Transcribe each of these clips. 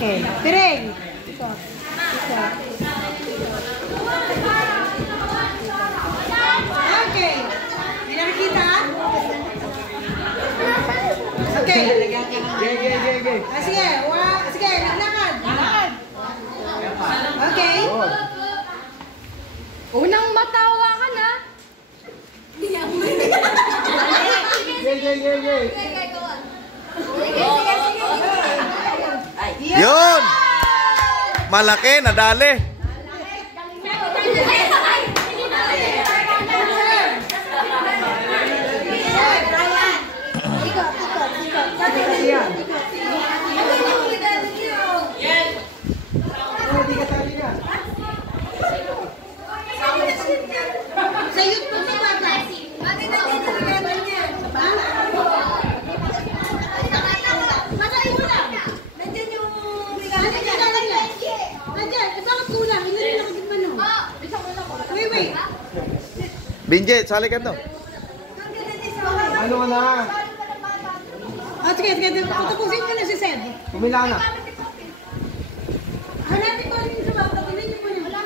Okay. Piring. Ikot. Ikot. Okay. May nakikita? Okay. Sige. Sige. Lakad. Lakad. Okay. Unang matawa ka na. Yun! Malaki, nadali. Sayot po si Papa. Binje, sali ka to. Ano na? Sige. Tapusin ko na si Seb. Pumila na. Hanapin ko rin sa bata. Pumili mo niya.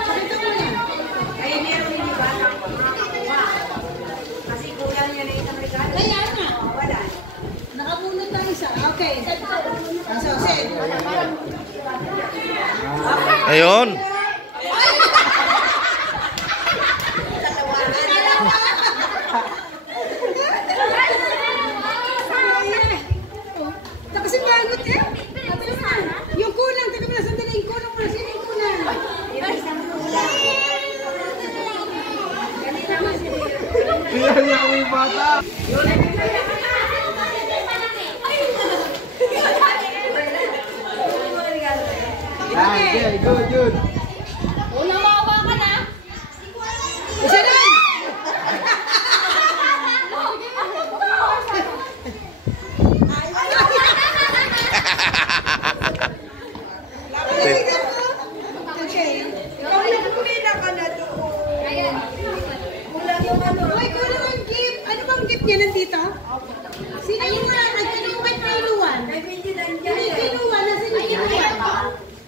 Pakita mo niya. Kaya meron hindi ba? Kasi kulang niya na itang regalo. Kaya nga. Wala. Nakapunod tayo isa. Okay. So, Seb. Ayun. Tapos yung bagot eh. Yung kulang. Taka mo na sandali. Yung kulang mo na. Sino yung kulang? Pila niya kami bata. Okay, good. Unang mawa ka na. Isa lang. Okay. Pumila ka na doon. Ayan. Kulang yung ano. Uy, kulang ang gift. Ano bang gift niya nandito? Sino yung nagkinuha kay Luwan? May hindi na Hindi kinuha. Nasaan yung kinuha?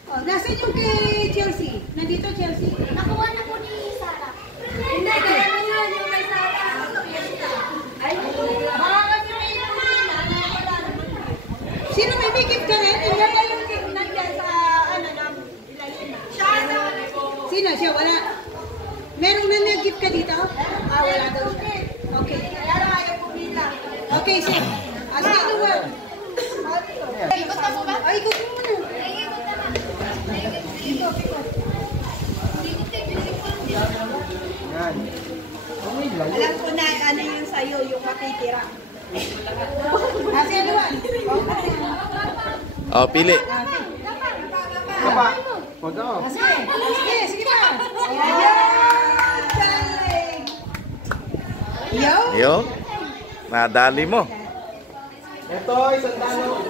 Oh, nasaan yung kay Chelsea? Nandito Chelsea? Nakuha na po ni Sarah. Hindi, kaya mo yun yung kay Sarah. Ay, baka kami may Sino may gift ka rin? Kaya yung nandiyan sa ano na ilalim na. Siya na. Sino siya? Wala. Merong na nag-gift ka dito? Wala daw. Okay. Kaya lang ayaw pumila. Okay, sige. Sige, Luwan. Ikot na po ba? Ay, ikot mo muna. Yan. Alam ko na ano yung sa'yo, yung matitira. Sige, Luwan. Oh, pili. Kapa. Pag ako. Sige pa. Ayan. Galing. Yo. Yun. Nadali mo. Ito, isang talo.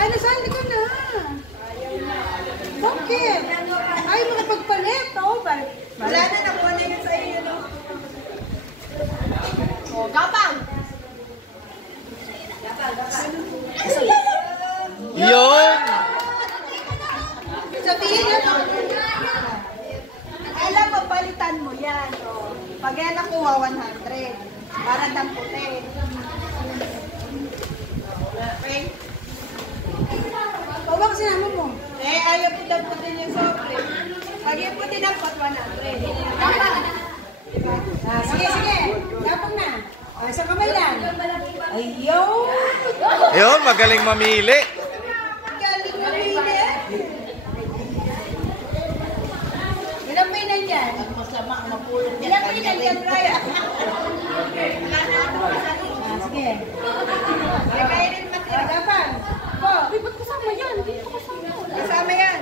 Ay, nasali ka na. Bakit? Ay, makapagpalit. Oo, Wala na, nakuha na yun sa'yo, no? O, gapang! Yun. Sabihin na to. Alam mo, palitan mo yan. O. Pag yan nakuha, 100. Para damputin. Okay? O, baka sinama mo. Ayaw po damputin yung sobre. Pag yan po dinampot, 100. Sige. Lapang na. O, isang kamay lang. Ayun. Yun, magaling mamili. Galing mo pili. Ilang may nandyan? Ilang may nandyan, Brian? Sige. Kaya rin matira. Lapang. Po. Ba't kasama yan? Kasama yan.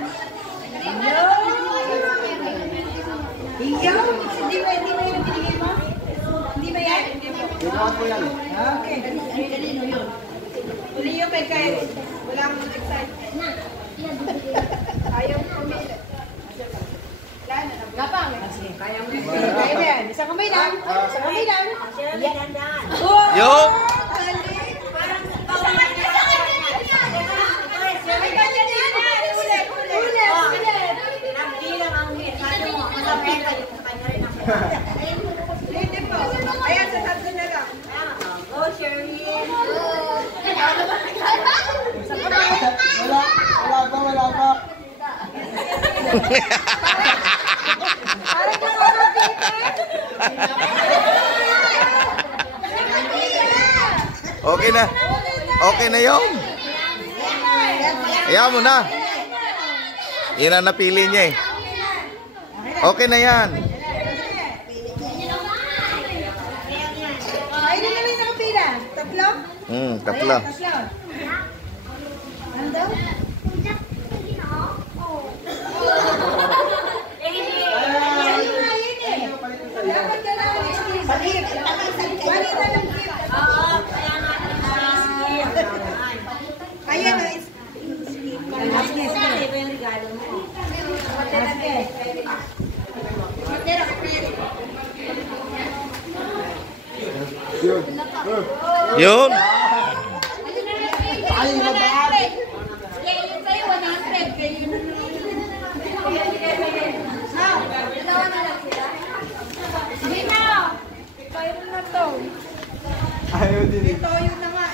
Iyaw. Hindi ba yung binigay mo? Hindi ba yan? Ginawa ko yan. Okay. Uli yung kay Kyle. Wala akong excited. Ayaw pumili. Lalo. Kaya mo yan. Isang kamay lang. Isang kamay lang. Yun. Ayan, sa tatlo na lang. Wala pa. Okay na. Okay na yun. Ayaw mo na. Yan ang napili niya eh. Okay na yan. Ay, na namin sa kapila. Tatlo? Tatlo. Tatlo. Ano daw? Dapat ka lang palit na lang gift. Ayan na is. Yun. Yun. Ay, mabaan. Ayaw din. Ito yung